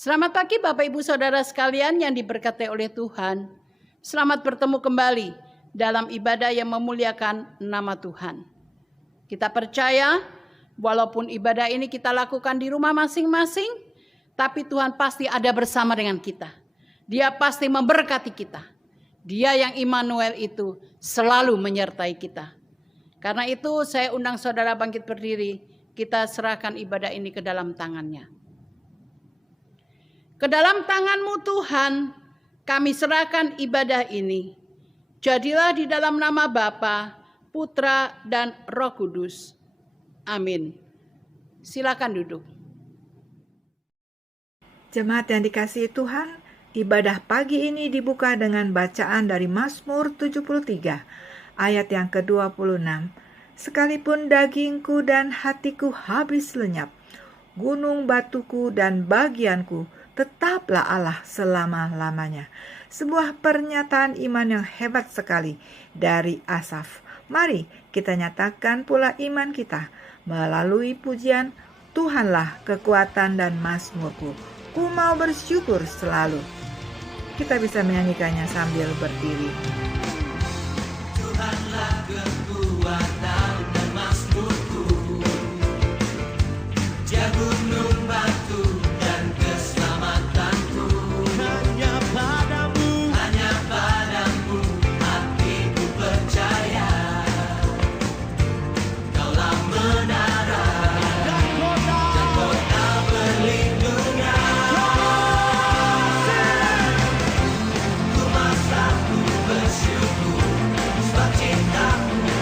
Selamat pagi Bapak Ibu Saudara sekalian yang diberkati oleh Tuhan. Selamat bertemu kembali dalam ibadah yang memuliakan nama Tuhan. Kita percaya walaupun ibadah ini kita lakukan di rumah masing-masing, tapi Tuhan pasti ada bersama dengan kita. Dia pasti memberkati kita. Dia yang Immanuel itu selalu menyertai kita. Karena itu saya undang saudara bangkit berdiri, kita serahkan ibadah ini ke dalam tangannya. Ke dalam tangan-Mu Tuhan, kami serahkan ibadah ini. Jadilah di dalam nama Bapa, Putra, dan Roh Kudus. Amin. Silakan duduk. Jemaat yang dikasihi Tuhan, ibadah pagi ini dibuka dengan bacaan dari Mazmur 73, ayat yang ke-26. Sekalipun dagingku dan hatiku habis lenyap, gunung batuku dan bagianku, tetaplah Allah selama-lamanya. Sebuah pernyataan iman yang hebat sekali dari Asaf. Mari kita nyatakan pula iman kita melalui pujian, Tuhanlah kekuatan dan mazmurku. Ku mau bersyukur selalu. Kita bisa menyanyikannya sambil berdiri. Tuhanlah kekuatan dan mazmurku, Dia gunung batu dan keselamatanku. Hanya padamu hatiku percaya. Kaulah menara dan kota perlindungan. Ku masih bersyukur sebab cinta-Mu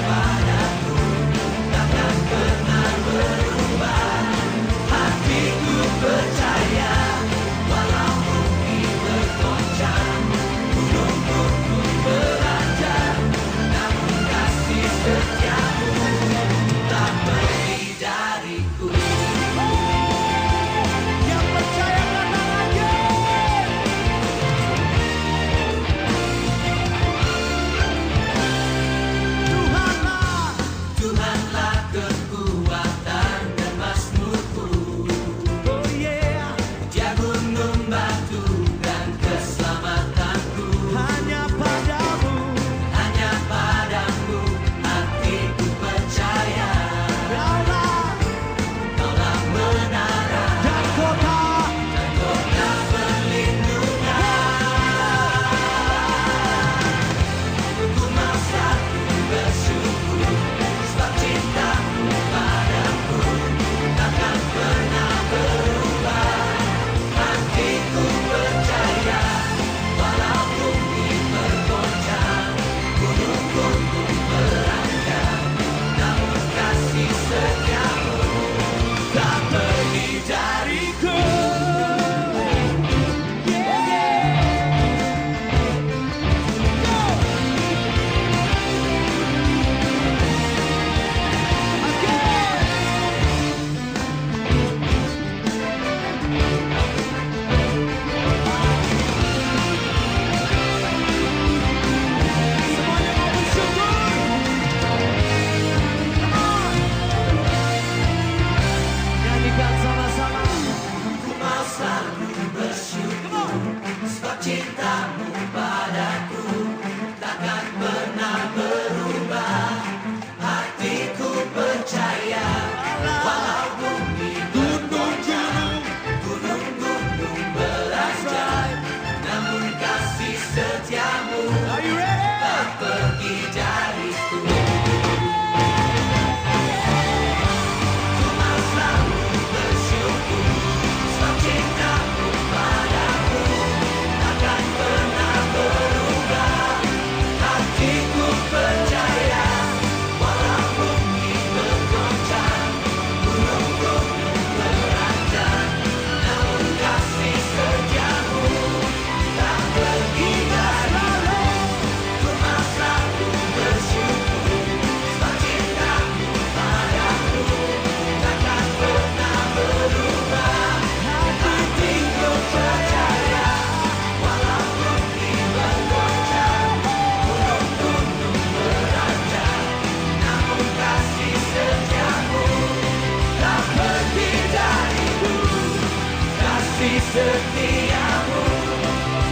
setiamu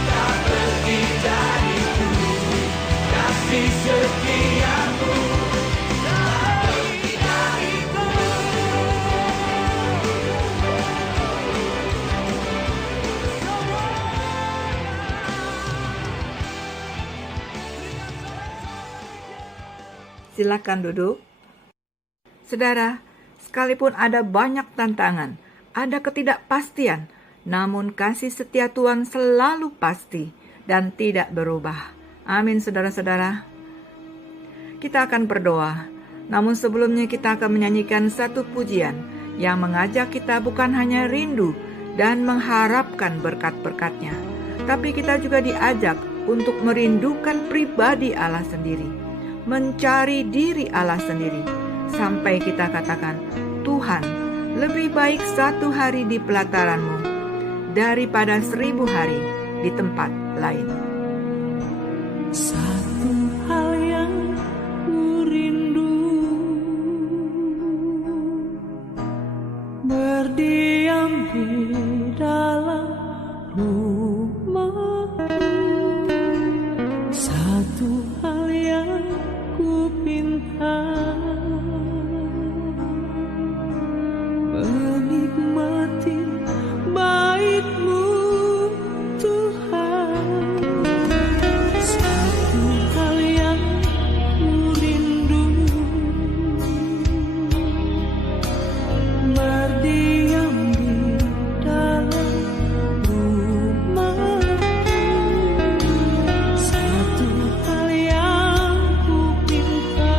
tak pergi dariku, kasih setiamu tak pergi dariku. Silakan duduk. Saudara, sekalipun ada banyak tantangan, ada ketidakpastian, namun kasih setia Tuhan selalu pasti dan tidak berubah. Amin, saudara-saudara. Kita akan berdoa, namun sebelumnya kita akan menyanyikan satu pujian yang mengajak kita bukan hanya rindu dan mengharapkan berkat-berkat-Nya, tapi kita juga diajak untuk merindukan pribadi Allah sendiri, mencari diri Allah sendiri, sampai kita katakan, Tuhan, lebih baik 1 hari di pelataran-Mu daripada 1000 hari di tempat lain. Satu hal yang ku rindu, berdiam di dalam rumah-Mu. Satu hal yang ku pinta, menikmati baik-Mu Tuhan. Satu hal yang ku rindu, berdiam di dalam rumah-Mu. Satu hal yang ku pinta,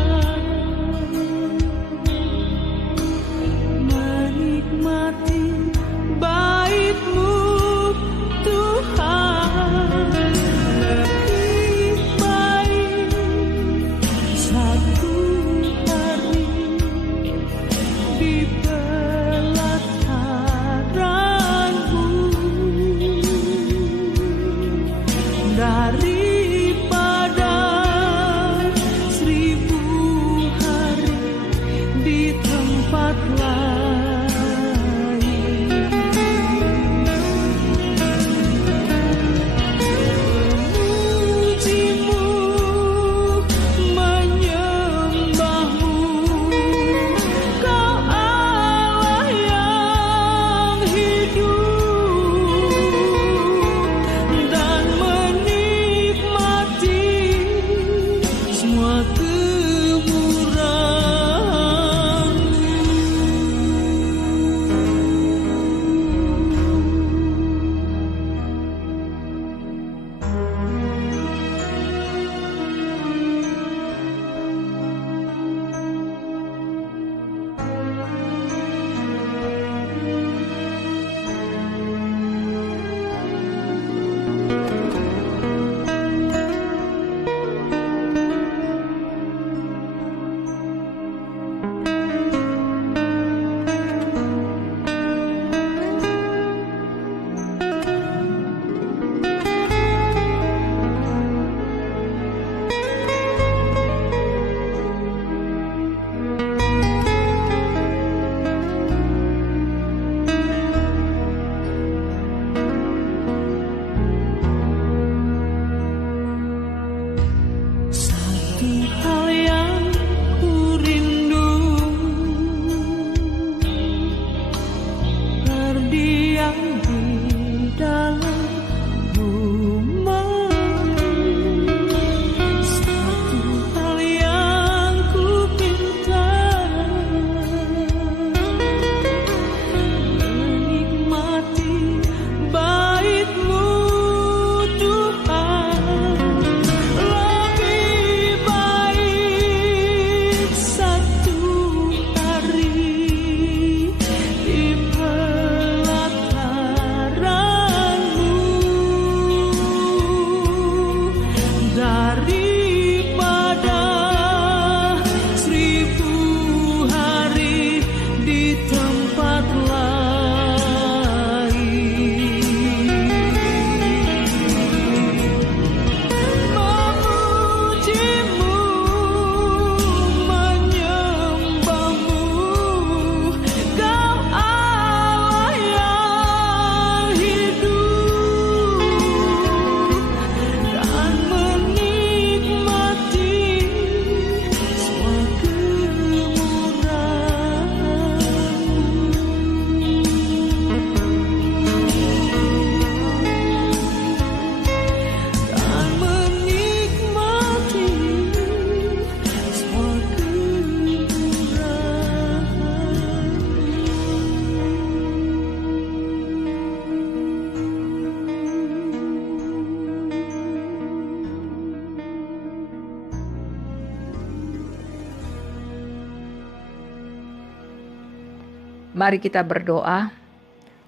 Mari kita berdoa.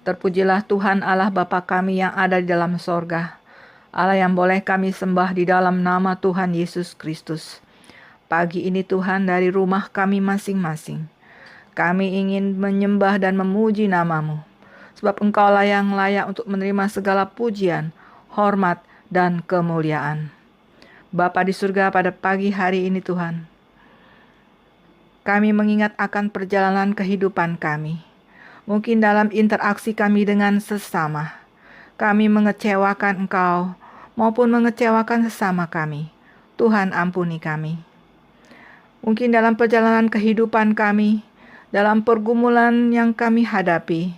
Terpujilah Tuhan Allah Bapa kami yang ada di dalam sorga, Allah yang boleh kami sembah di dalam nama Tuhan Yesus Kristus. Pagi ini Tuhan, dari rumah kami masing-masing, kami ingin menyembah dan memuji nama-Mu, sebab Engkaulah yang layak untuk menerima segala pujian, hormat, dan kemuliaan. Bapa di surga, pada pagi hari ini Tuhan, kami mengingat akan perjalanan kehidupan kami. Mungkin dalam interaksi kami dengan sesama, kami mengecewakan Engkau maupun mengecewakan sesama kami. Tuhan, ampuni kami. Mungkin dalam perjalanan kehidupan kami, dalam pergumulan yang kami hadapi,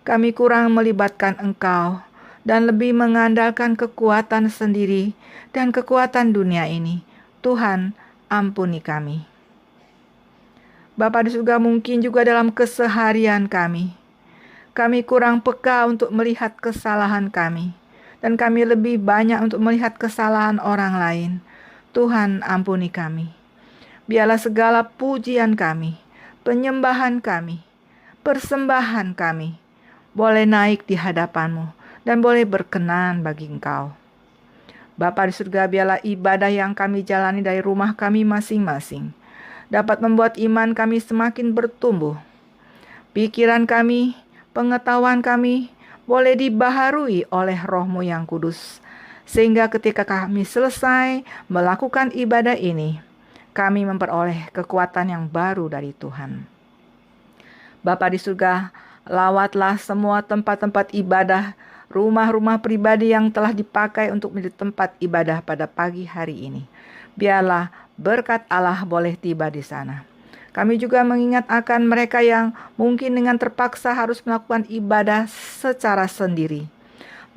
kami kurang melibatkan Engkau dan lebih mengandalkan kekuatan sendiri dan kekuatan dunia ini. Tuhan, ampuni kami. Bapa di surga, mungkin juga dalam keseharian kami kurang peka untuk melihat kesalahan kami, dan kami lebih banyak untuk melihat kesalahan orang lain. Tuhan, ampuni kami. Biarlah segala pujian kami, penyembahan kami, persembahan kami boleh naik di hadapan-Mu dan boleh berkenan bagi Engkau. Bapa di surga, biarlah ibadah yang kami jalani dari rumah kami masing-masing dapat membuat iman kami semakin bertumbuh. Pikiran kami, pengetahuan kami boleh dibaharui oleh Roh-Mu yang kudus, sehingga ketika kami selesai melakukan ibadah ini, kami memperoleh kekuatan yang baru dari Tuhan. Bapa di surga, lawatlah semua tempat-tempat ibadah, rumah-rumah pribadi yang telah dipakai untuk menjadi tempat ibadah pada pagi hari ini. Biarlah berkat Allah boleh tiba di sana. Kami juga mengingat akan mereka yang mungkin dengan terpaksa harus melakukan ibadah secara sendiri.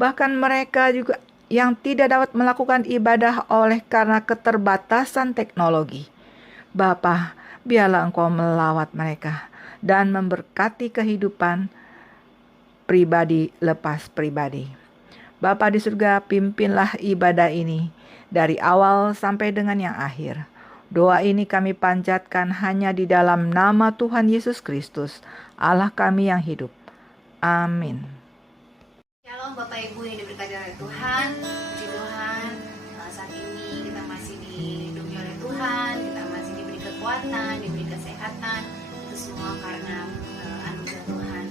Bahkan mereka juga yang tidak dapat melakukan ibadah oleh karena keterbatasan teknologi. Bapa, biarlah Engkau melawat mereka dan memberkati kehidupan pribadi lepas pribadi. Bapa di surga, pimpinlah ibadah ini dari awal sampai dengan yang akhir. Doa ini kami panjatkan hanya di dalam nama Tuhan Yesus Kristus, Allah kami yang hidup. Amin. Shalom Bapak Ibu yang diberkati oleh Tuhan. Puji Tuhan, saat ini kita masih dilindungi oleh Tuhan, kita masih diberi kekuatan, diberi kesehatan. Itu semua karena anugerah Tuhan.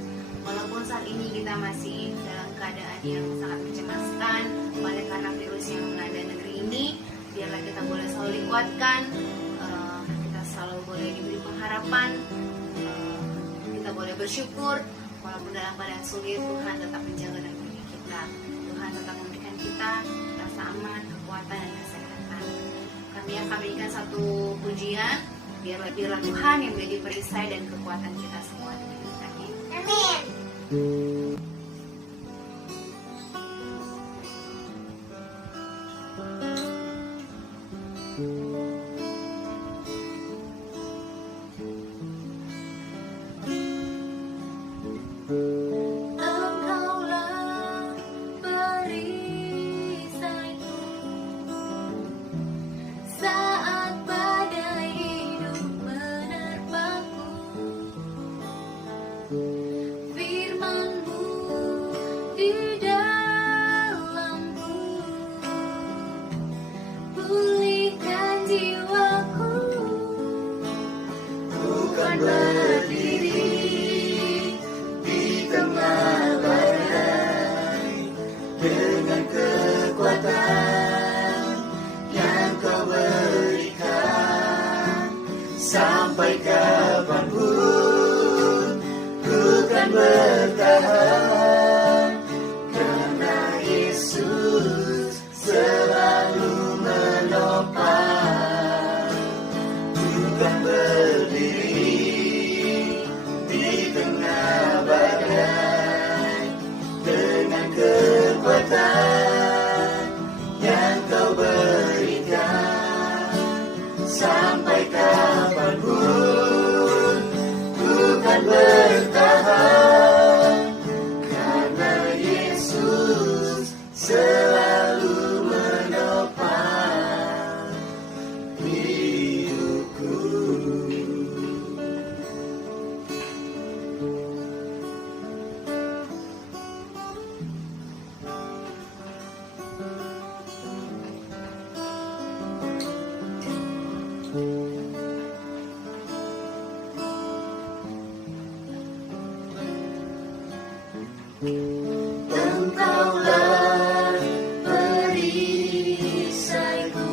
Walaupun saat ini kita masih dalam keadaan yang sangat mencemaskan oleh karena virus yang melanda negeri ini, biarlah kita boleh selalu dikuatkan, kita selalu boleh diberi pengharapan, kita boleh bersyukur walaupun dalam keadaan sulit. Tuhan tetap menjaga dan melindungi kita. Tuhan tetap memberikan kita rasa aman, kekuatan, dan kesehatan. Kami akan berikan satu pujian, biarlah Tuhan yang menjadi perisai dan kekuatan kita semua. Amin. Engkaulah perisaiku saat badai hidup menerpaku. Firman-Mu di dalamku pulihkan jiwaku. Bukan berdiri di tengah badai dengan kekuatan yang Kau berikan. Sampai kapanpun ku kan bertahan, karena Yesus selalu menopang. Bukan berdiri di tengah badai dengan kekuatan yang Kau berikan. Sampai kapanpun ku kan bertahan, Engkaulah perisaiku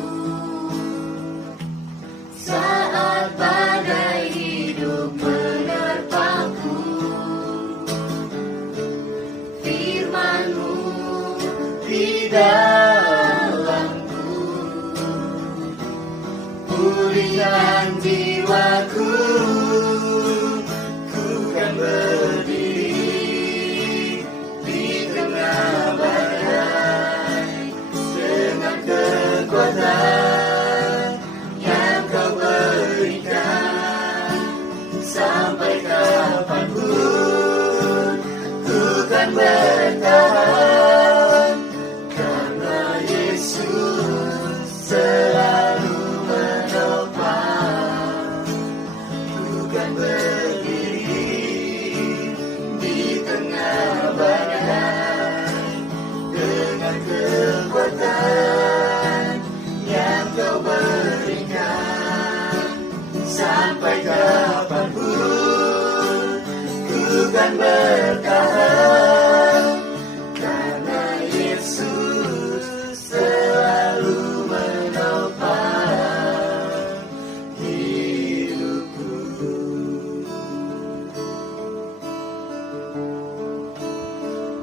saat badai hidup menerpaku. Firman-Mu di dalamku, pulihkan jiwaku. Ku kan berdiri di tengah badai dengan kekuatan yang Kau berikan. Sampai kapanpun ku kan bertahan, karena Yesus selalu menopang. Ku kan berdiri di tengah badai dengan kekuatan yang Kau berikan. Sampai kapanpun ku kan bertahan, karena Yesus selalu menopang hidupku.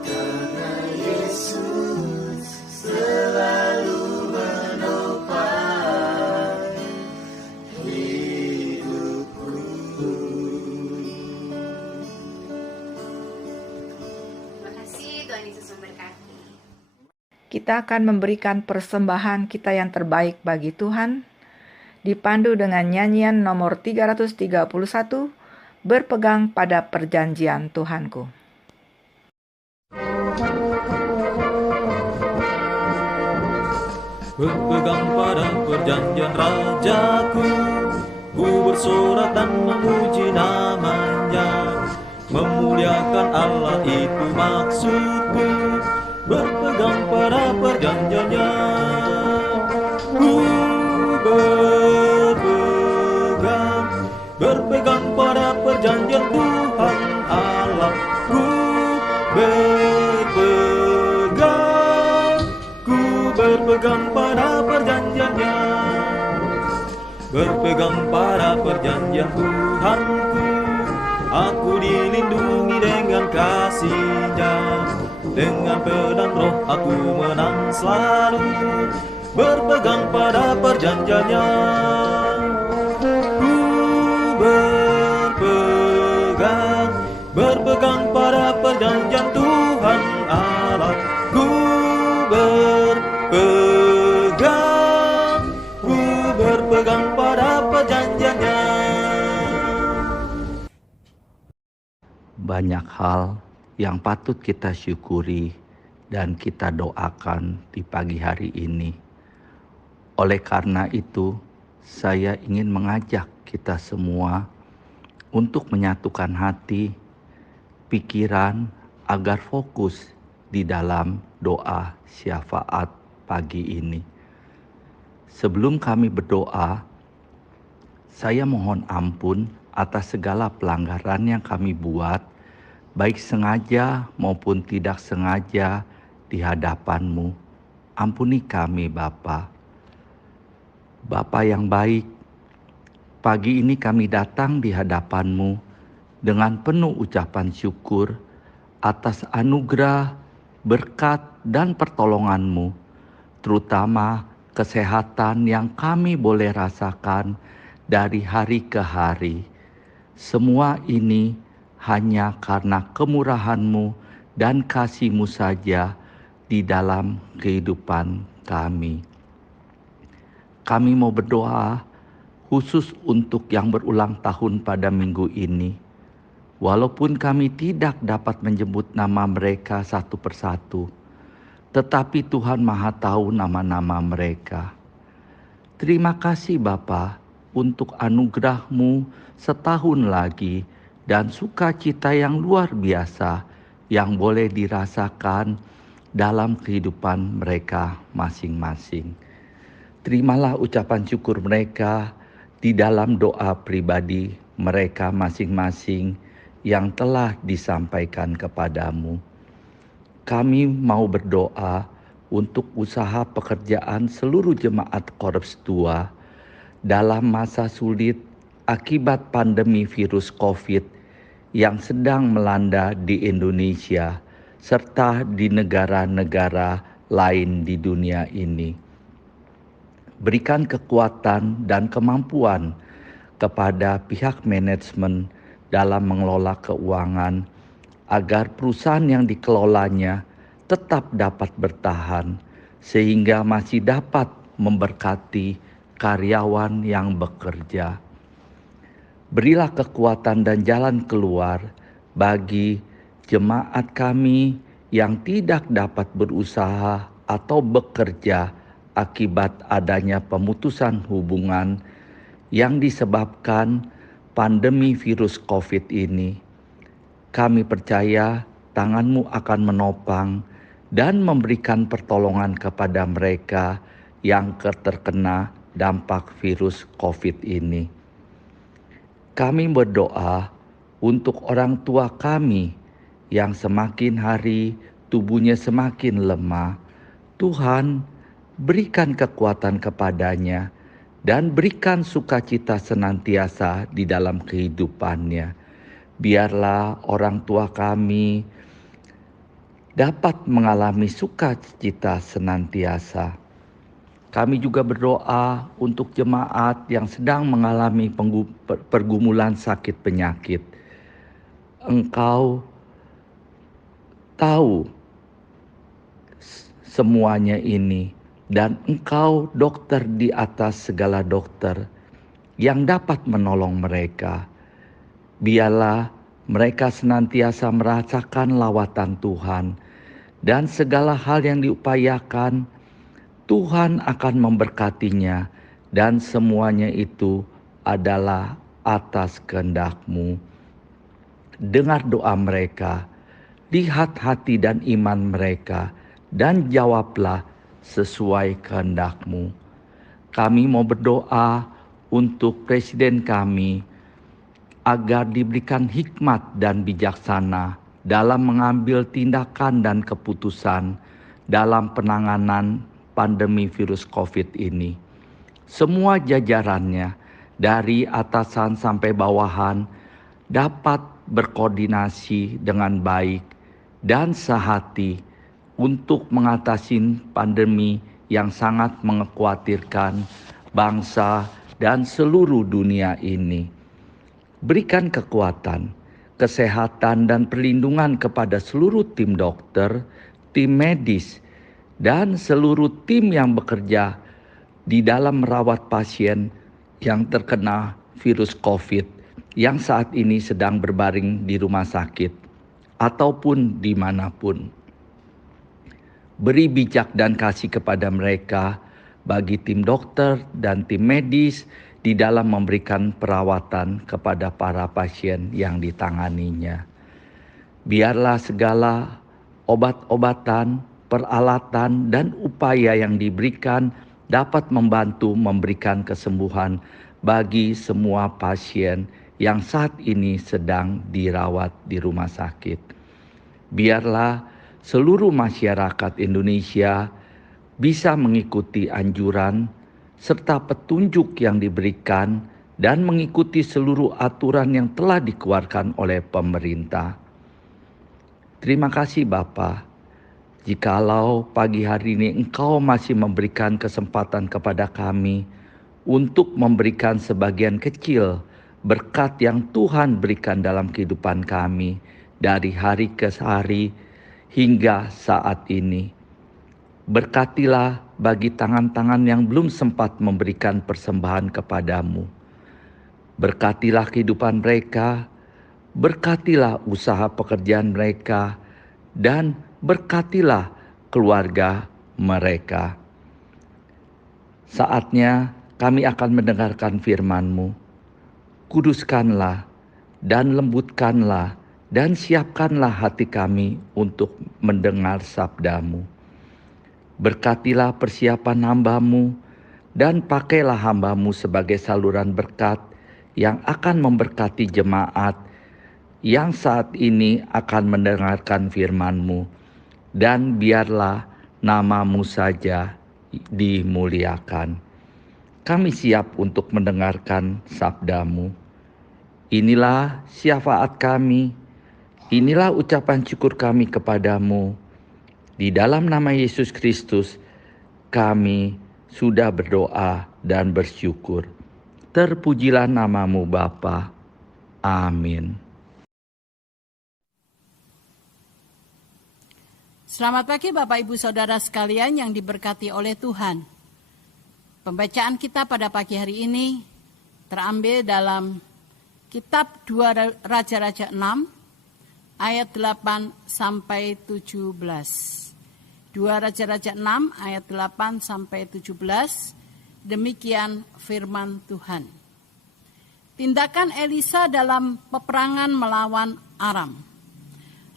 Karena Yesus selalu menopang hidupku. Terima kasih, Tuhan Yesus memberkati. Kita akan memberikan persembahan kita yang terbaik bagi Tuhan, dipandu dengan nyanyian nomor 331, Berpegang pada Perjanjian Tuhanku. Berpegang pada perjanjian Rajaku, ku bersorak dan memuji namanya. Memuliakan Allah itu maksudku, berpegang pada perjanjiannya. Ku berpegang pada perjanjian Tuhan Allah. Ku berpegang pada perjanjiannya. Berpegang pada perjanjian Tuhanku, aku dilindungi dengan kasih-Nya. Dengan pedang roh aku menang selalu, berpegang pada perjanjiannya. Ku berpegang pada perjanjian Tuhan Allah. Ku berpegang pada perjanjiannya. Banyak hal yang patut kita syukuri dan kita doakan di pagi hari ini. Oleh karena itu, saya ingin mengajak kita semua untuk menyatukan hati, pikiran, agar fokus di dalam doa syafaat pagi ini. Sebelum kami berdoa, saya mohon ampun atas segala pelanggaran yang kami buat, baik sengaja maupun tidak sengaja di hadapan-Mu. Ampuni kami, Bapa. Bapa yang baik, pagi ini kami datang di hadapan-Mu dengan penuh ucapan syukur atas anugerah, berkat, dan pertolongan-Mu, terutama kesehatan yang kami boleh rasakan dari hari ke hari. Semua ini hanya karena kemurahan-Mu dan kasih-Mu saja di dalam kehidupan kami. Kami mau berdoa khusus untuk yang berulang tahun pada minggu ini. Walaupun kami tidak dapat menyebut nama mereka satu persatu, tetapi Tuhan Maha Tahu nama-nama mereka. Terima kasih Bapa untuk anugerah-Mu setahun lagi dan sukacita yang luar biasa yang boleh dirasakan dalam kehidupan mereka masing-masing. Terimalah ucapan syukur mereka di dalam doa pribadi mereka masing-masing yang telah disampaikan kepadamu. kami mau berdoa untuk usaha pekerjaan seluruh jemaat Korps 2 dalam masa sulit akibat pandemi virus COVID yang sedang melanda di Indonesia serta di negara-negara lain di dunia ini. Berikan kekuatan dan kemampuan kepada pihak manajemen dalam mengelola keuangan agar perusahaan yang dikelolanya tetap dapat bertahan sehingga masih dapat memberkati karyawan yang bekerja. Berilah kekuatan dan jalan keluar bagi jemaat kami yang tidak dapat berusaha atau bekerja akibat adanya pemutusan hubungan yang disebabkan pandemi virus COVID ini. Kami percaya tangan-Mu akan menopang dan memberikan pertolongan kepada mereka yang terkena dampak virus COVID ini. Kami berdoa untuk orang tua kami yang semakin hari tubuhnya semakin lemah. Tuhan, berikan kekuatan kepadanya dan berikan sukacita senantiasa di dalam kehidupannya. Biarlah orang tua kami dapat mengalami sukacita senantiasa. Kami juga berdoa untuk jemaat yang sedang mengalami pergumulan sakit penyakit. Engkau tahu semuanya ini, dan Engkau dokter di atas segala dokter yang dapat menolong mereka. Biarlah mereka senantiasa merasakan lawatan Tuhan, dan segala hal yang diupayakan Tuhan akan memberkatinya, dan semuanya itu adalah atas kehendak-Mu. Dengar doa mereka, lihat hati dan iman mereka, dan jawablah sesuai kehendak-Mu. Kami mau berdoa untuk Presiden kami, agar diberikan hikmat dan bijaksana dalam mengambil tindakan dan keputusan dalam penanganan pandemi virus COVID ini. Semua jajarannya dari atasan sampai bawahan dapat berkoordinasi dengan baik dan sehati untuk mengatasi pandemi yang sangat mengkhawatirkan bangsa dan seluruh dunia ini. Berikan kekuatan, kesehatan dan perlindungan kepada seluruh tim dokter, tim medis, dan seluruh tim yang bekerja di dalam merawat pasien yang terkena virus COVID yang saat ini sedang berbaring di rumah sakit ataupun dimanapun. Beri bijak dan kasih kepada mereka bagi tim dokter dan tim medis di dalam memberikan perawatan kepada para pasien yang ditanganinya. Biarlah segala obat-obatan, peralatan, dan upaya yang diberikan dapat membantu memberikan kesembuhan bagi semua pasien yang saat ini sedang dirawat di rumah sakit. Biarlah seluruh masyarakat Indonesia bisa mengikuti anjuran serta petunjuk yang diberikan dan mengikuti seluruh aturan yang telah dikeluarkan oleh pemerintah. Terima kasih Bapa. Jikalau pagi hari ini Engkau masih memberikan kesempatan kepada kami untuk memberikan sebagian kecil berkat yang Tuhan berikan dalam kehidupan kami dari hari ke hari hingga saat ini. Berkatilah bagi tangan-tangan yang belum sempat memberikan persembahan kepadamu. Berkatilah kehidupan mereka, berkatilah usaha pekerjaan mereka, dan berkatilah keluarga mereka. Saatnya kami akan mendengarkan firman-Mu. Kuduskanlah dan lembutkanlah dan siapkanlah hati kami untuk mendengar sabda-Mu. Berkatilah persiapan hamba-Mu dan pakailah hamba-Mu sebagai saluran berkat yang akan memberkati jemaat yang saat ini akan mendengarkan firman-Mu. dan biarlah nama-Mu saja dimuliakan. Kami siap untuk mendengarkan sabda-Mu. Inilah syafaat kami, inilah ucapan syukur kami kepadamu. Di dalam nama Yesus Kristus, kami sudah berdoa dan bersyukur. Terpujilah nama-Mu Bapa. Amin. Selamat pagi Bapak Ibu Saudara sekalian yang diberkati oleh Tuhan. Pembacaan kita pada pagi hari ini terambil dalam Kitab 2 Raja-Raja 6 ayat 8 sampai 17. 2 Raja-Raja 6 ayat 8 sampai 17. Demikian firman Tuhan. Tindakan Elisa dalam peperangan melawan Aram.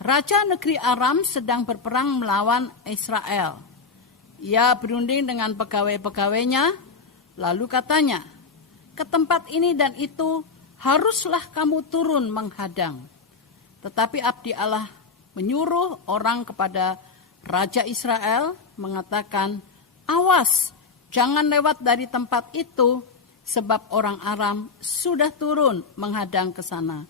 Raja negeri Aram sedang berperang melawan Israel. Ia berunding dengan pegawai-pegawainya, lalu katanya, "Ke tempat ini dan itu haruslah kamu turun menghadang." Tetapi abdi Allah menyuruh orang kepada Raja Israel mengatakan, "Awas, jangan lewat dari tempat itu, sebab orang Aram sudah turun menghadang ke sana."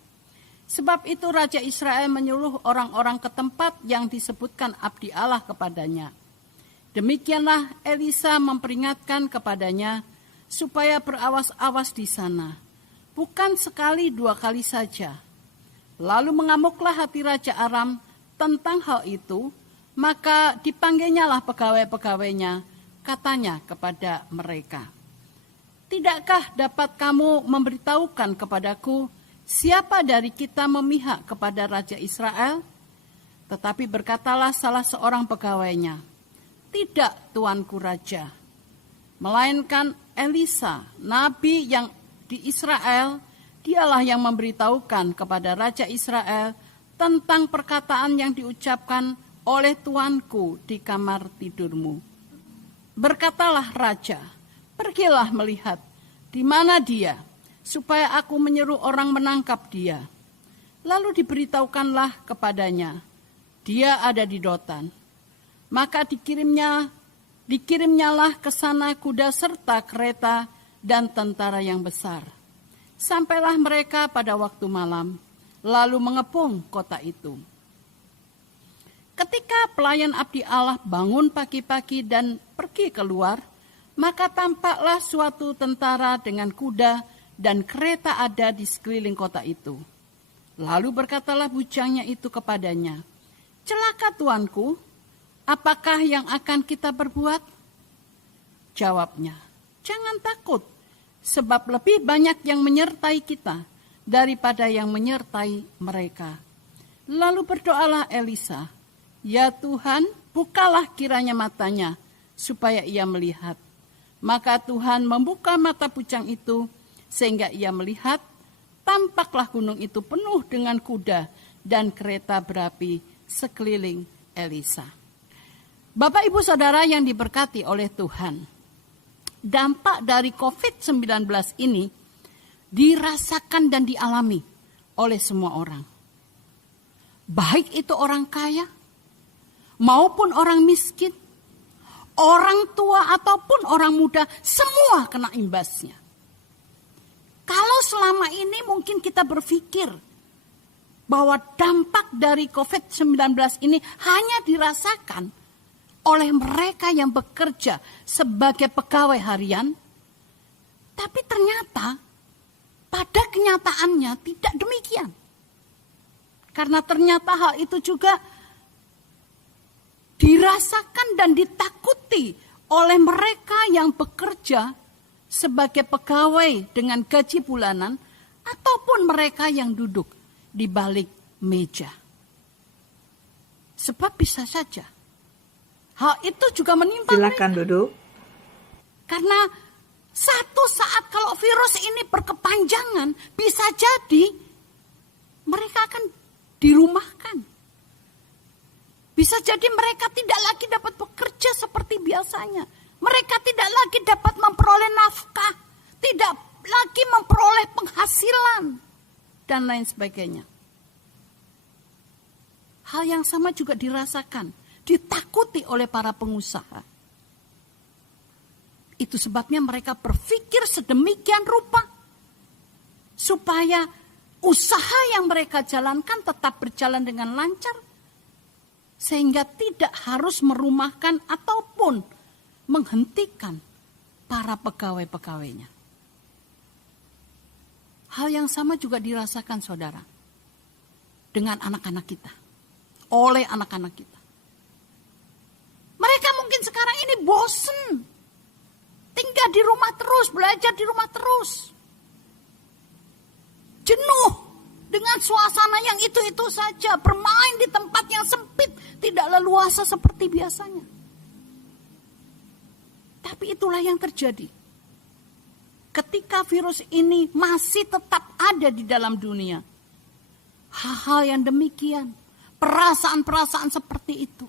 Sebab itu Raja Israel menyuruh orang-orang ke tempat yang disebutkan abdi Allah kepadanya. Demikianlah Elisa memperingatkan kepadanya supaya berawas-awas di sana. Bukan sekali 2 kali saja. Lalu mengamuklah hati Raja Aram tentang hal itu, maka dipanggilnyalah pegawai-pegawainya, katanya kepada mereka, "Tidakkah dapat kamu memberitahukan kepadaku siapa dari kita memihak kepada Raja Israel?" Tetapi berkatalah salah seorang pegawainya, "Tidak, tuanku Raja, melainkan Elisa, nabi yang di Israel, dialah yang memberitahukan kepada Raja Israel tentang perkataan yang diucapkan oleh tuanku di kamar tidurmu." Berkatalah raja, "Pergilah melihat di mana dia, supaya aku menyeru orang menangkap dia." Lalu diberitahukanlah kepadanya, "Dia ada di Dotan." Maka dikirimnyalah ke sana kuda serta kereta dan tentara yang besar. Sampailah mereka pada waktu malam, lalu mengepung kota itu. Ketika pelayan abdi Allah bangun pagi-pagi dan pergi keluar, maka tampaklah suatu tentara dengan kuda dan kereta ada di sekeliling kota itu. Lalu berkatalah bujangnya itu kepadanya, "Celaka tuanku, apakah yang akan kita perbuat?" Jawabnya, "Jangan takut, sebab lebih banyak yang menyertai kita daripada yang menyertai mereka." Lalu berdoalah Elisa, "Ya Tuhan, bukalah kiranya matanya, supaya ia melihat." Maka Tuhan membuka mata bujang itu, sehingga ia melihat, tampaklah gunung itu penuh dengan kuda dan kereta berapi sekeliling Elisa. Bapak Ibu Saudara yang diberkati oleh Tuhan, dampak dari COVID-19 ini dirasakan dan dialami oleh semua orang. Baik itu orang kaya maupun orang miskin, orang tua ataupun orang muda, semua kena imbasnya. Kalau selama ini mungkin kita berpikir bahwa dampak dari COVID-19 ini hanya dirasakan oleh mereka yang bekerja sebagai pegawai harian, tapi ternyata pada kenyataannya tidak demikian. Karena ternyata hal itu juga dirasakan dan ditakuti oleh mereka yang bekerja sebagai pegawai dengan gaji bulanan ataupun mereka yang duduk di balik meja. Sebab bisa saja hal itu juga menimpa Silakan mereka. duduk. Karena satu saat kalau virus ini berkepanjangan, bisa jadi mereka akan dirumahkan. Bisa jadi mereka tidak lagi dapat bekerja seperti biasanya. Mereka tidak lagi dapat memperoleh nafkah, tidak lagi memperoleh penghasilan, dan lain sebagainya. Hal yang sama juga dirasakan ditakuti oleh para pengusaha. Itu sebabnya mereka berpikir sedemikian rupa supaya usaha yang mereka jalankan tetap berjalan dengan lancar, sehingga tidak harus merumahkan ataupun menghentikan para pegawai-pegawainya. Hal yang sama juga dirasakan saudara dengan anak-anak kita, oleh anak-anak kita. Mereka mungkin sekarang ini bosen, tinggal di rumah terus, belajar di rumah terus. Jenuh dengan suasana yang itu-itu saja, bermain di tempat yang sempit, tidak leluasa seperti biasanya. Tapi itulah yang terjadi. Ketika virus ini masih tetap ada di dalam dunia, hal-hal yang demikian, perasaan-perasaan seperti itu,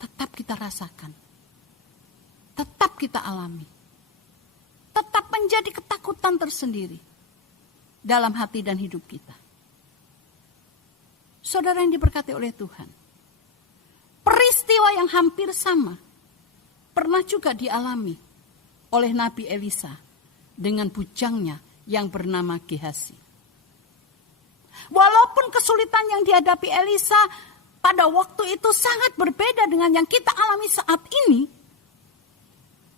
tetap kita rasakan. Tetap kita alami. Tetap menjadi ketakutan tersendiri dalam hati dan hidup kita. Saudara yang diberkati oleh Tuhan, peristiwa yang hampir sama pernah juga dialami oleh Nabi Elisa dengan bujangnya yang bernama Gehazi. Walaupun kesulitan yang dihadapi Elisa pada waktu itu sangat berbeda dengan yang kita alami saat ini,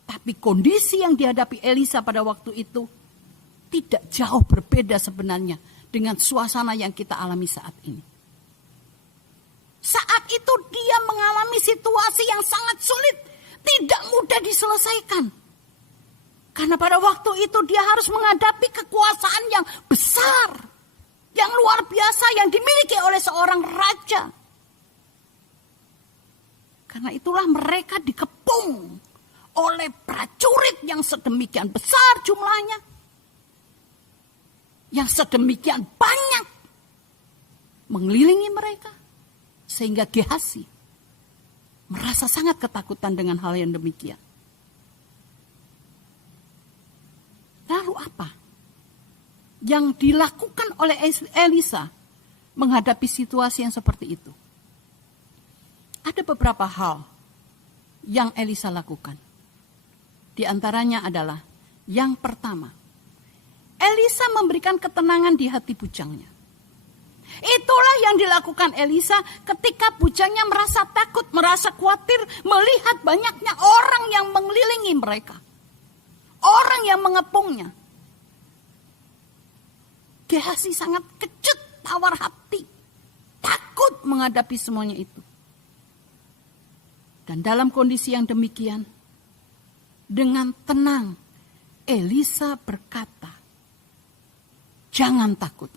tapi kondisi yang dihadapi Elisa pada waktu itu tidak jauh berbeda sebenarnya dengan suasana yang kita alami saat ini. Saat itu dia mengalami situasi yang sangat sulit, tidak mudah diselesaikan. Karena pada waktu itu dia harus menghadapi kekuasaan yang besar, yang luar biasa yang dimiliki oleh seorang raja. Karena itulah mereka dikepung oleh prajurit yang sedemikian besar jumlahnya, yang sedemikian banyak mengelilingi mereka, sehingga Gehazi merasa sangat ketakutan dengan hal yang demikian. Lalu apa yang dilakukan oleh Elisa menghadapi situasi yang seperti itu? Ada beberapa hal yang Elisa lakukan. Di antaranya adalah yang pertama, Elisa memberikan ketenangan di hati bujangnya. Itulah yang dilakukan Elisa ketika bujangnya merasa takut, merasa khawatir melihat banyaknya orang yang mengelilingi mereka. Orang yang mengepungnya. Gehazi sangat kecut, tawar hati, takut menghadapi semuanya itu. Dan dalam kondisi yang demikian, dengan tenang, Elisa berkata, "Jangan takut."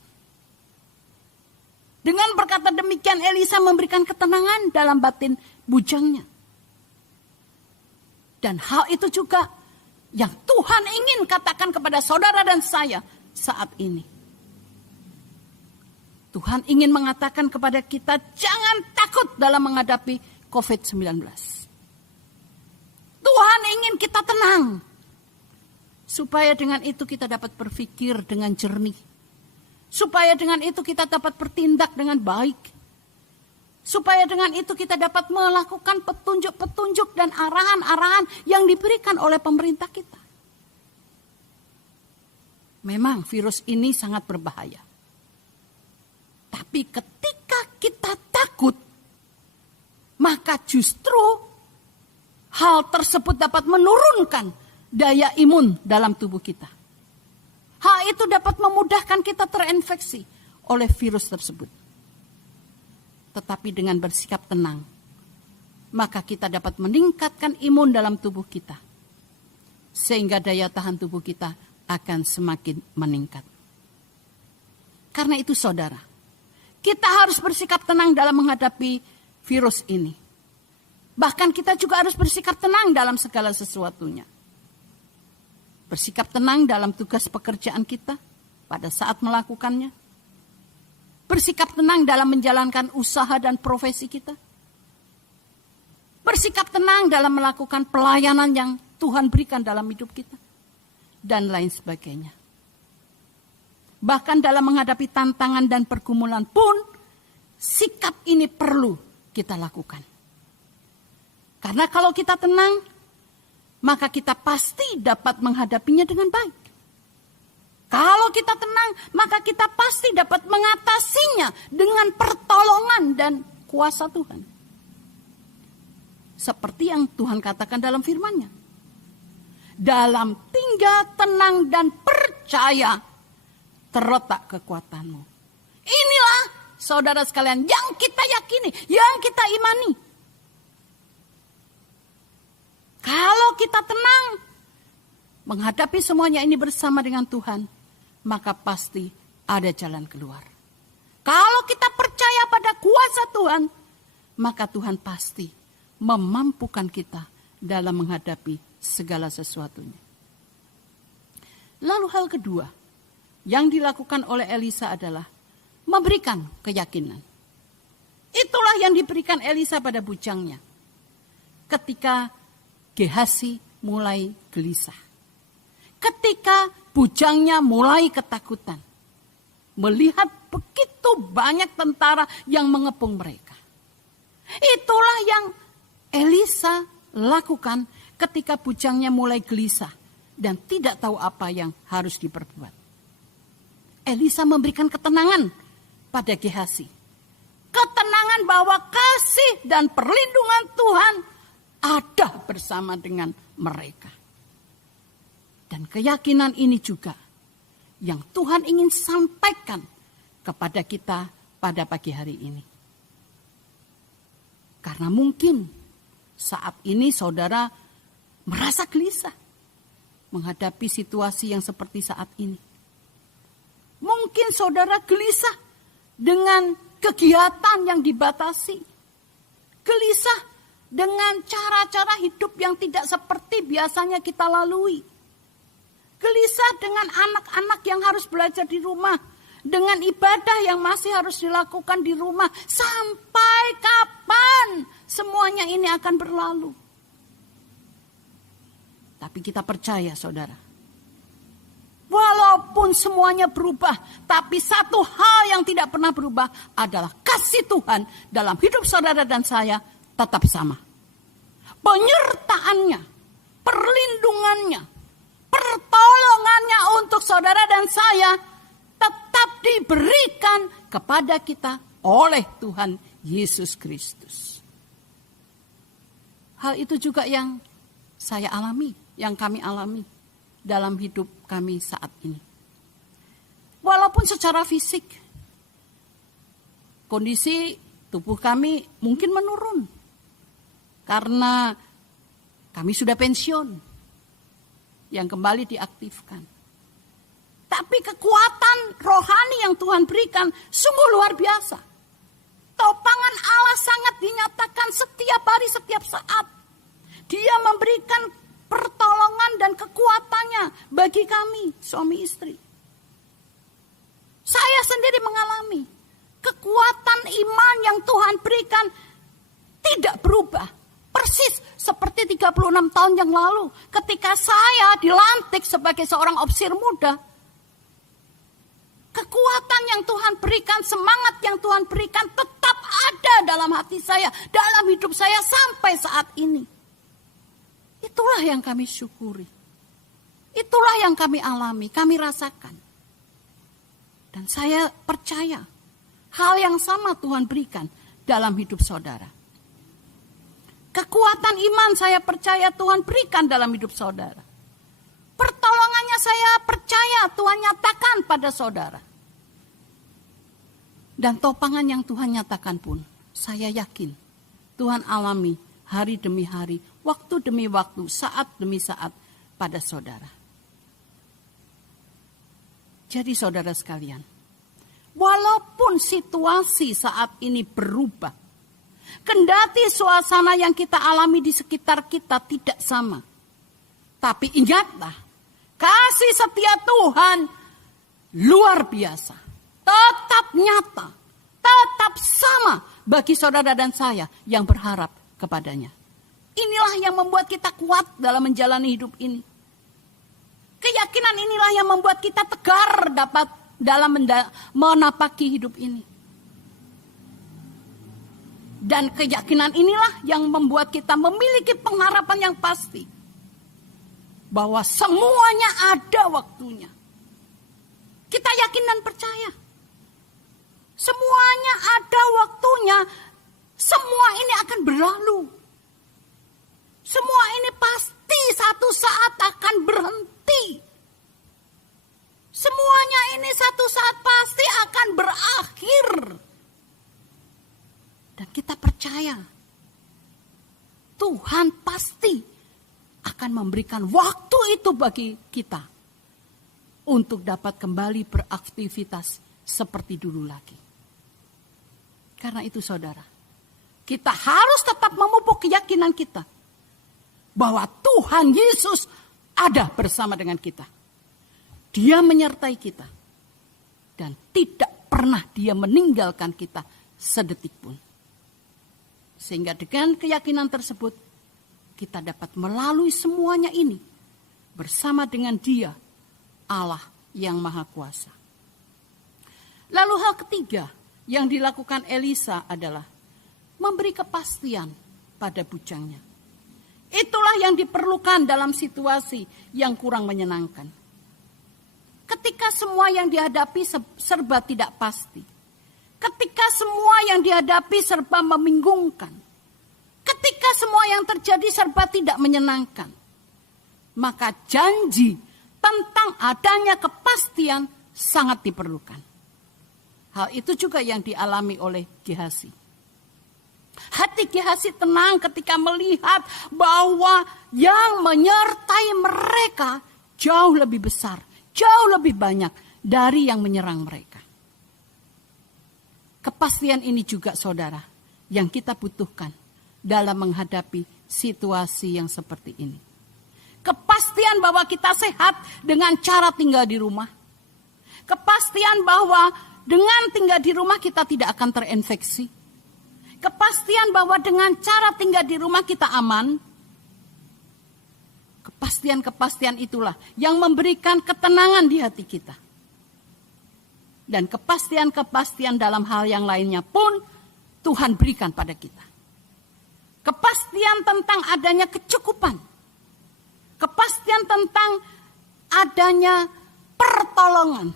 Dengan berkata demikian, Elisa memberikan ketenangan dalam batin bujangnya. Dan hal itu juga yang Tuhan ingin katakan kepada saudara dan saya saat ini. Tuhan ingin mengatakan kepada kita, jangan takut dalam menghadapi COVID-19. Tuhan ingin kita tenang, supaya dengan itu kita dapat berpikir dengan jernih. Supaya dengan itu kita dapat bertindak dengan baik. Supaya dengan itu kita dapat melakukan petunjuk-petunjuk dan arahan-arahan yang diberikan oleh pemerintah kita. Memang virus ini sangat berbahaya. Tapi ketika kita takut, maka justru hal tersebut dapat menurunkan daya imun dalam tubuh kita. Hal itu dapat memudahkan kita terinfeksi oleh virus tersebut. Tetapi dengan bersikap tenang, maka kita dapat meningkatkan imun dalam tubuh kita. Sehingga daya tahan tubuh kita akan semakin meningkat. Karena itu saudara, kita harus bersikap tenang dalam menghadapi virus ini. Bahkan kita juga harus bersikap tenang dalam segala sesuatunya. Bersikap tenang dalam tugas pekerjaan kita pada saat melakukannya. Bersikap tenang dalam menjalankan usaha dan profesi kita. Bersikap tenang dalam melakukan pelayanan yang Tuhan berikan dalam hidup kita. Dan lain sebagainya. Bahkan dalam menghadapi tantangan dan pergumulan pun, sikap ini perlu kita lakukan. Karena kalau kita tenang, maka kita pasti dapat menghadapinya dengan baik. Kalau kita tenang, maka kita pasti dapat mengatasinya dengan pertolongan dan kuasa Tuhan. Seperti yang Tuhan katakan dalam firman-Nya. Dalam tinggal tenang dan percaya terletak kekuatanmu. Inilah saudara sekalian yang kita yakini, yang kita imani. Kalau kita tenang menghadapi semuanya ini bersama dengan Tuhan, maka pasti ada jalan keluar. Kalau kita percaya pada kuasa Tuhan, maka Tuhan pasti memampukan kita dalam menghadapi segala sesuatunya. Lalu hal kedua yang dilakukan oleh Elisa adalah memberikan keyakinan. Itulah yang diberikan Elisa pada bujangnya ketika Gehasi mulai gelisah. Ketika bujangnya mulai ketakutan. Melihat begitu banyak tentara yang mengepung mereka. Itulah yang Elisa lakukan ketika bujangnya mulai gelisah. Dan tidak tahu apa yang harus diperbuat. Elisa memberikan ketenangan pada Gehasi. Ketenangan bahwa kasih dan perlindungan Tuhan ada bersama dengan mereka. Dan keyakinan ini juga yang Tuhan ingin sampaikan kepada kita pada pagi hari ini. Karena mungkin saat ini saudara merasa gelisah menghadapi situasi yang seperti saat ini. Mungkin saudara gelisah dengan kegiatan yang dibatasi. Gelisah dengan cara-cara hidup yang tidak seperti biasanya kita lalui. Gelisah dengan anak-anak yang harus belajar di rumah. Dengan ibadah yang masih harus dilakukan di rumah. Sampai kapan semuanya ini akan berlalu? Tapi kita percaya saudara. Walaupun semuanya berubah. Tapi satu hal yang tidak pernah berubah adalah kasih Tuhan dalam hidup saudara dan saya tetap sama. Penyertaannya, perlindungannya, pertolongannya untuk saudara dan saya tetap diberikan kepada kita oleh Tuhan Yesus Kristus. Hal itu juga yang saya alami, yang kami alami dalam hidup kami saat ini. Walaupun secara fisik kondisi tubuh kami mungkin menurun. Karena kami sudah pensiun yang kembali diaktifkan. Tapi kekuatan rohani yang Tuhan berikan sungguh luar biasa. Topangan Allah sangat dinyatakan setiap hari, setiap saat. Dia memberikan pertolongan dan kekuatannya bagi kami, suami istri. Saya sendiri mengalami kekuatan iman yang Tuhan berikan tidak berubah. Persis seperti 36 tahun yang lalu ketika saya dilantik sebagai seorang ofisir muda. Kekuatan yang Tuhan berikan, semangat yang Tuhan berikan tetap ada dalam hati saya, dalam hidup saya sampai saat ini. Itulah yang kami syukuri. Itulah yang kami alami, kami rasakan. Dan saya percaya hal yang sama Tuhan berikan dalam hidup saudara. Kekuatan iman saya percaya Tuhan berikan dalam hidup saudara. Pertolongannya saya percaya Tuhan nyatakan pada saudara. Dan topangan yang Tuhan nyatakan pun saya yakin Tuhan alami hari demi hari, waktu demi waktu, saat demi saat pada saudara. Jadi saudara sekalian, walaupun situasi saat ini berubah, kendati suasana yang kita alami di sekitar kita tidak sama. Tapi ingatlah, kasih setia Tuhan luar biasa. Tetap nyata, tetap sama bagi saudara dan saya yang berharap kepadanya. Inilah yang membuat kita kuat dalam menjalani hidup ini. Keyakinan inilah yang membuat kita tegar dapat dalam menapaki hidup ini. Dan keyakinan inilah yang membuat kita memiliki pengharapan yang pasti. Bahwa semuanya ada waktunya. Kita yakin dan percaya. Semuanya ada waktunya. Semua ini akan berlalu. Semua ini pasti satu saat akan berhenti. Semuanya ini satu saat pasti akan berakhir. Dan kita percaya Tuhan pasti akan memberikan waktu itu bagi kita untuk dapat kembali beraktivitas seperti dulu lagi. Karena itu saudara, kita harus tetap memupuk keyakinan kita bahwa Tuhan Yesus ada bersama dengan kita. Dia menyertai kita dan tidak pernah dia meninggalkan kita sedetik pun. Sehingga dengan keyakinan tersebut kita dapat melalui semuanya ini bersama dengan Dia, Allah yang Maha Kuasa. Lalu hal ketiga yang dilakukan Elisa adalah memberi kepastian pada bujangnya. Itulah yang diperlukan dalam situasi yang kurang menyenangkan. Ketika semua yang dihadapi serba tidak pasti. Ketika semua yang dihadapi serba membingungkan. Ketika semua yang terjadi serba tidak menyenangkan. Maka janji tentang adanya kepastian sangat diperlukan. Hal itu juga yang dialami oleh Gehazi. Hati Gehazi tenang ketika melihat bahwa yang menyertai mereka jauh lebih besar, jauh lebih banyak dari yang menyerang mereka. Kepastian ini juga saudara yang kita butuhkan dalam menghadapi situasi yang seperti ini. Kepastian bahwa kita sehat dengan cara tinggal di rumah. Kepastian bahwa dengan tinggal di rumah kita tidak akan terinfeksi. Kepastian bahwa dengan cara tinggal di rumah kita aman. Kepastian-kepastian itulah yang memberikan ketenangan di hati kita. Dan kepastian-kepastian dalam hal yang lainnya pun Tuhan berikan pada kita. Kepastian tentang adanya kecukupan. Kepastian tentang adanya pertolongan.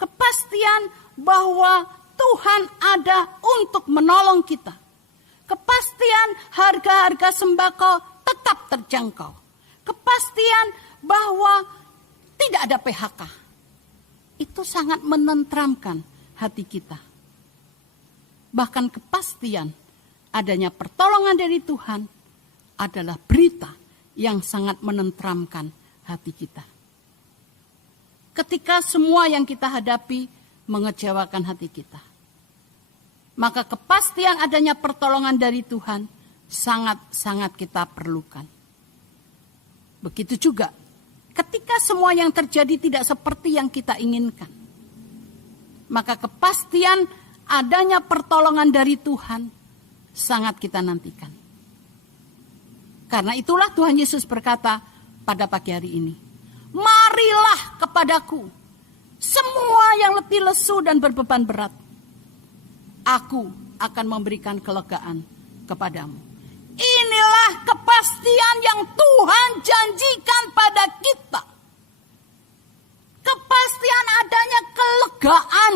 Kepastian bahwa Tuhan ada untuk menolong kita. Kepastian harga-harga sembako tetap terjangkau. Kepastian bahwa tidak ada PHK. Itu sangat menenteramkan hati kita. Bahkan kepastian adanya pertolongan dari Tuhan adalah berita yang sangat menenteramkan hati kita. Ketika semua yang kita hadapi mengecewakan hati kita, maka kepastian adanya pertolongan dari Tuhan sangat-sangat kita perlukan. Begitu juga ketika semua yang terjadi tidak seperti yang kita inginkan, maka kepastian adanya pertolongan dari Tuhan sangat kita nantikan. Karena itulah Tuhan Yesus berkata pada pagi hari ini, marilah kepadaku semua yang letih lesu dan berbeban berat. Aku akan memberikan kelegaan kepadamu. Inilah kepastian yang Tuhan janjikan pada kita. Kepastian adanya kelegaan.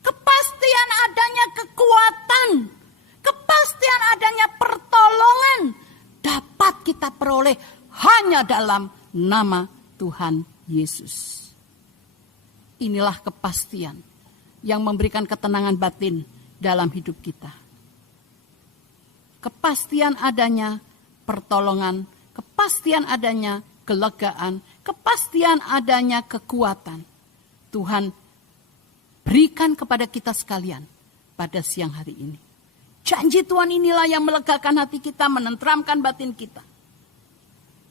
Kepastian adanya kekuatan. Kepastian adanya pertolongan. Dapat kita peroleh hanya dalam nama Tuhan Yesus. Inilah kepastian yang memberikan ketenangan batin dalam hidup kita. Kepastian adanya pertolongan, kepastian adanya kelegaan, kepastian adanya kekuatan. Tuhan berikan kepada kita sekalian pada siang hari ini. Janji Tuhan inilah yang melegakan hati kita, menenteramkan batin kita.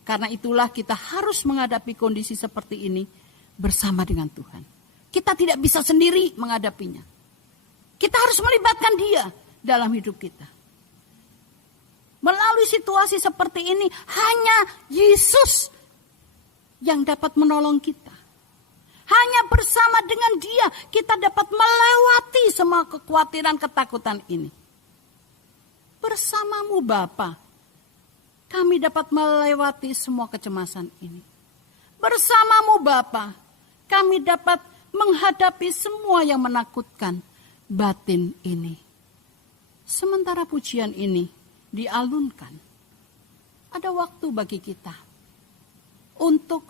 Karena itulah kita harus menghadapi kondisi seperti ini bersama dengan Tuhan. Kita tidak bisa sendiri menghadapinya. Kita harus melibatkan Dia dalam hidup kita. Melalui situasi seperti ini, hanya Yesus yang dapat menolong kita. Hanya bersama dengan Dia, kita dapat melewati semua kekhawatiran, ketakutan ini. Bersamamu Bapa, kami dapat melewati semua kecemasan ini. Bersamamu Bapa, kami dapat menghadapi semua yang menakutkan batin ini. Sementara pujian ini dialunkan, ada waktu bagi kita untuk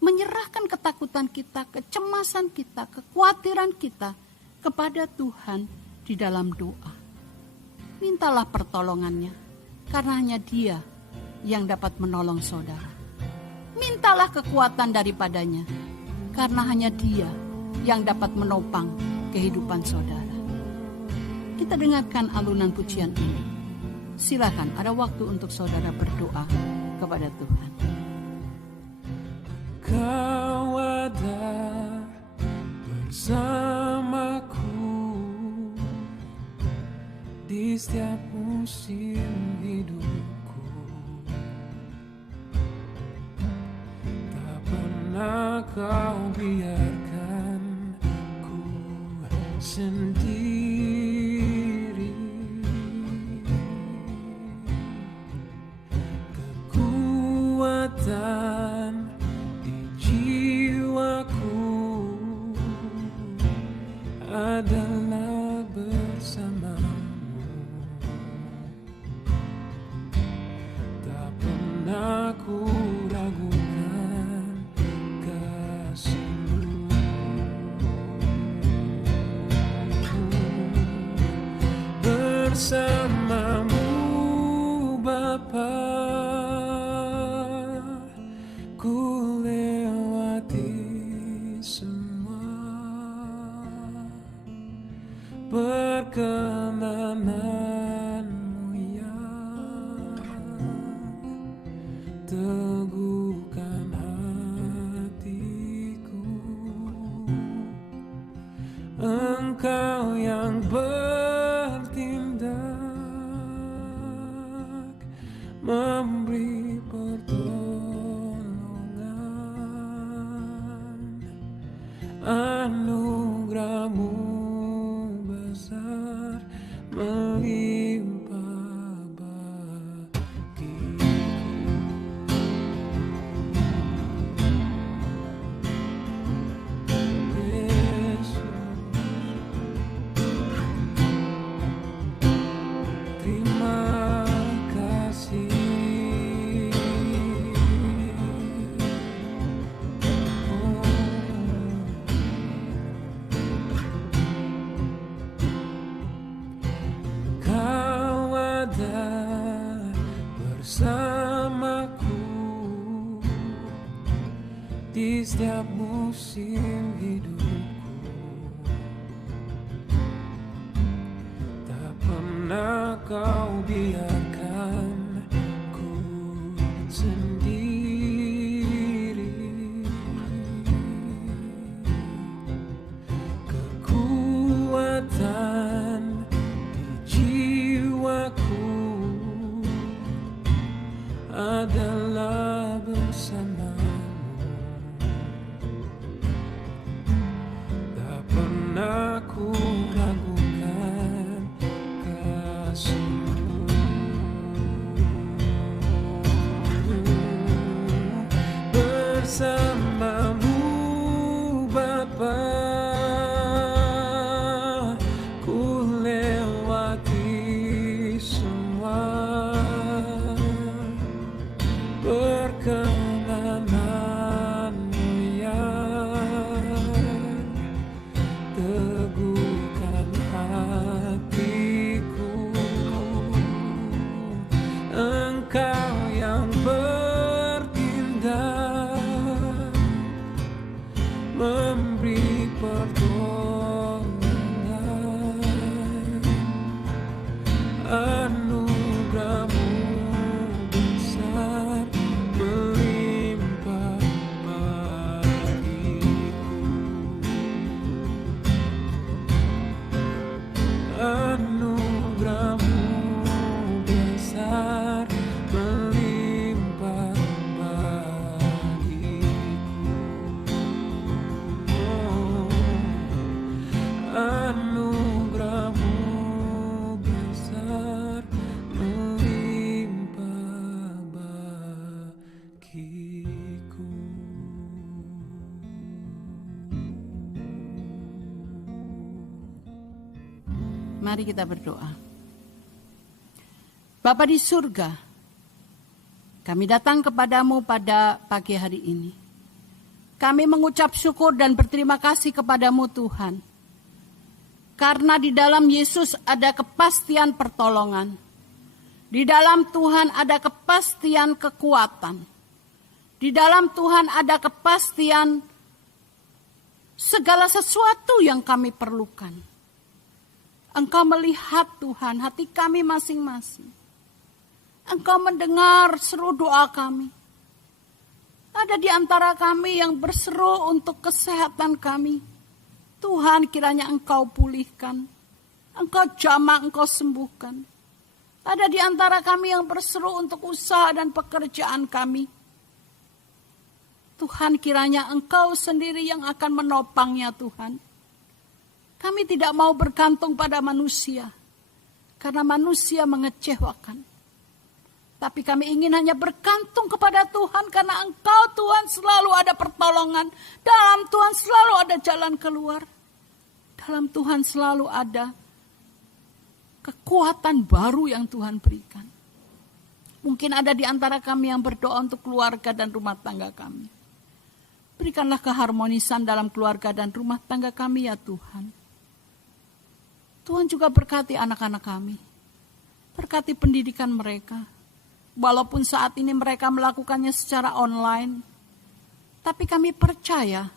menyerahkan ketakutan kita, kecemasan kita, kekhawatiran kita kepada Tuhan di dalam doa. Mintalah pertolongannya, karena hanya Dia yang dapat menolong saudara. Mintalah kekuatan daripadanya, karena hanya Dia yang dapat menopang kehidupan saudara. Kita dengarkan alunan pujian ini. Silakan, ada waktu untuk saudara berdoa kepada Tuhan. Kau ada bersamaku di setiap musim hidupku. Tak pernah kau biarkan ku sendiri. Kekuatan adalah bersamamu. Tak pernah ku ragukan kasih-Mu. Bersamamu Bapa, ku lewati perkenanan-Mu yang teguhkan hatiku. Engkau yang bertindak, memberi pertolongan. Anugerah-Mu besar melimpah bagiku. Yesus, terima kasih. Bersamaku di setiap musim hidupku. Tak pernah kau biarkan ku sendiri. Kekuatan di jiwaku adalah bersamamu. Tak pernah ku ragukan kasih-Mu. Mari kita berdoa. Bapa di surga, kami datang kepadamu pada pagi hari ini. Kami mengucap syukur dan berterima kasih kepadamu Tuhan. Karena di dalam Yesus ada kepastian pertolongan. Di dalam Tuhan ada kepastian kekuatan. Di dalam Tuhan ada kepastian segala sesuatu yang kami perlukan. Engkau melihat Tuhan hati kami masing-masing. Engkau mendengar seru doa kami. Ada di antara kami yang berseru untuk kesehatan kami. Tuhan, kiranya Engkau pulihkan. Engkau jamah, Engkau sembuhkan. Ada di antara kami yang berseru untuk usaha dan pekerjaan kami. Tuhan, kiranya Engkau sendiri yang akan menopangnya Tuhan. Kami tidak mau bergantung pada manusia, karena manusia mengecewakan. Tapi kami ingin hanya bergantung kepada Tuhan, karena Engkau Tuhan selalu ada pertolongan. Dalam Tuhan selalu ada jalan keluar. Dalam Tuhan selalu ada kekuatan baru yang Tuhan berikan. Mungkin ada di antara kami yang berdoa untuk keluarga dan rumah tangga kami. Berikanlah keharmonisan dalam keluarga dan rumah tangga kami ya Tuhan. Tuhan juga berkati anak-anak kami. Berkati pendidikan mereka. Walaupun saat ini mereka melakukannya secara online. Tapi kami percaya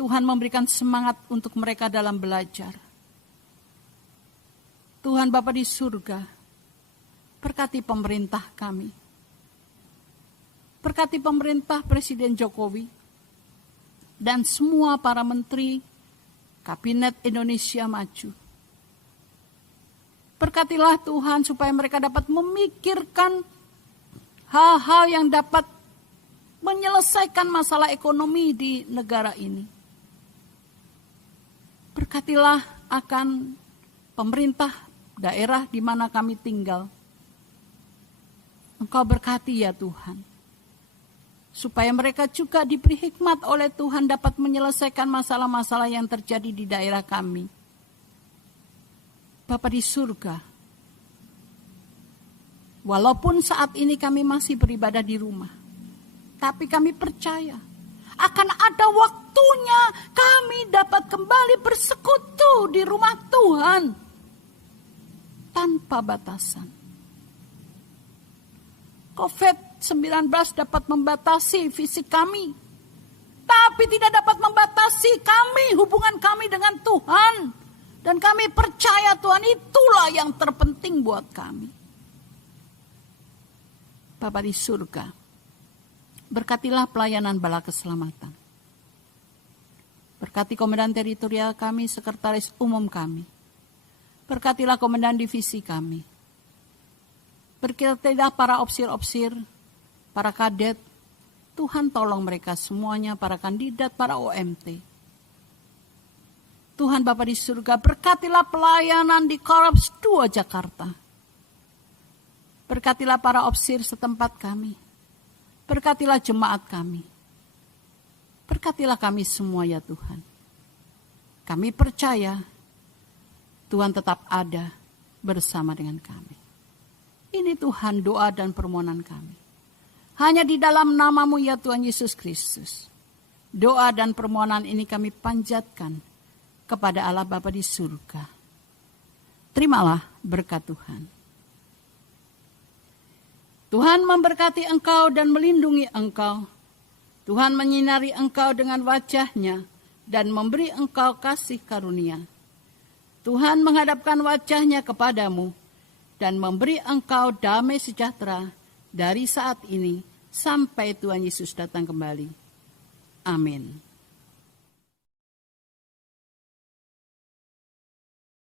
Tuhan memberikan semangat untuk mereka dalam belajar. Tuhan Bapa di surga, berkati pemerintah kami. Berkati pemerintah Presiden Jokowi. Dan semua para menteri Kabinet Indonesia Maju. Berkatilah Tuhan supaya mereka dapat memikirkan hal-hal yang dapat menyelesaikan masalah ekonomi di negara ini. Berkatilah akan pemerintah daerah di mana kami tinggal. Engkau berkati ya Tuhan. Supaya mereka juga diberi hikmat oleh Tuhan dapat menyelesaikan masalah-masalah yang terjadi di daerah kami. Bapa di surga, walaupun saat ini kami masih beribadah di rumah, tapi kami percaya akan ada waktunya kami dapat kembali bersekutu di rumah Tuhan tanpa batasan. COVID-19 dapat membatasi fisik kami, tapi tidak dapat membatasi kami, hubungan kami dengan Tuhan. Dan kami percaya Tuhan itulah yang terpenting buat kami. Bapa di surga, berkatilah pelayanan bala keselamatan. Berkati komandan teritorial kami, sekretaris umum kami. Berkatilah komandan divisi kami. Berkatilah para opsir-opsir, para kadet. Tuhan tolong mereka semuanya, para kandidat, para OMT. Tuhan Bapa di surga, berkatilah pelayanan di Korps 2 Jakarta. Berkatilah para opsir setempat kami. Berkatilah jemaat kami. Berkatilah kami semua ya Tuhan. Kami percaya Tuhan tetap ada bersama dengan kami. Ini Tuhan doa dan permohonan kami. Hanya di dalam nama-Mu ya Tuhan Yesus Kristus. Doa dan permohonan ini kami panjatkan kepada Allah Bapa di surga. Terimalah berkat Tuhan. Tuhan memberkati engkau dan melindungi engkau. Tuhan menyinari engkau dengan wajah-Nya dan memberi engkau kasih karunia. Tuhan menghadapkan wajah-Nya kepadamu dan memberi engkau damai sejahtera dari saat ini sampai Tuhan Yesus datang kembali. Amin.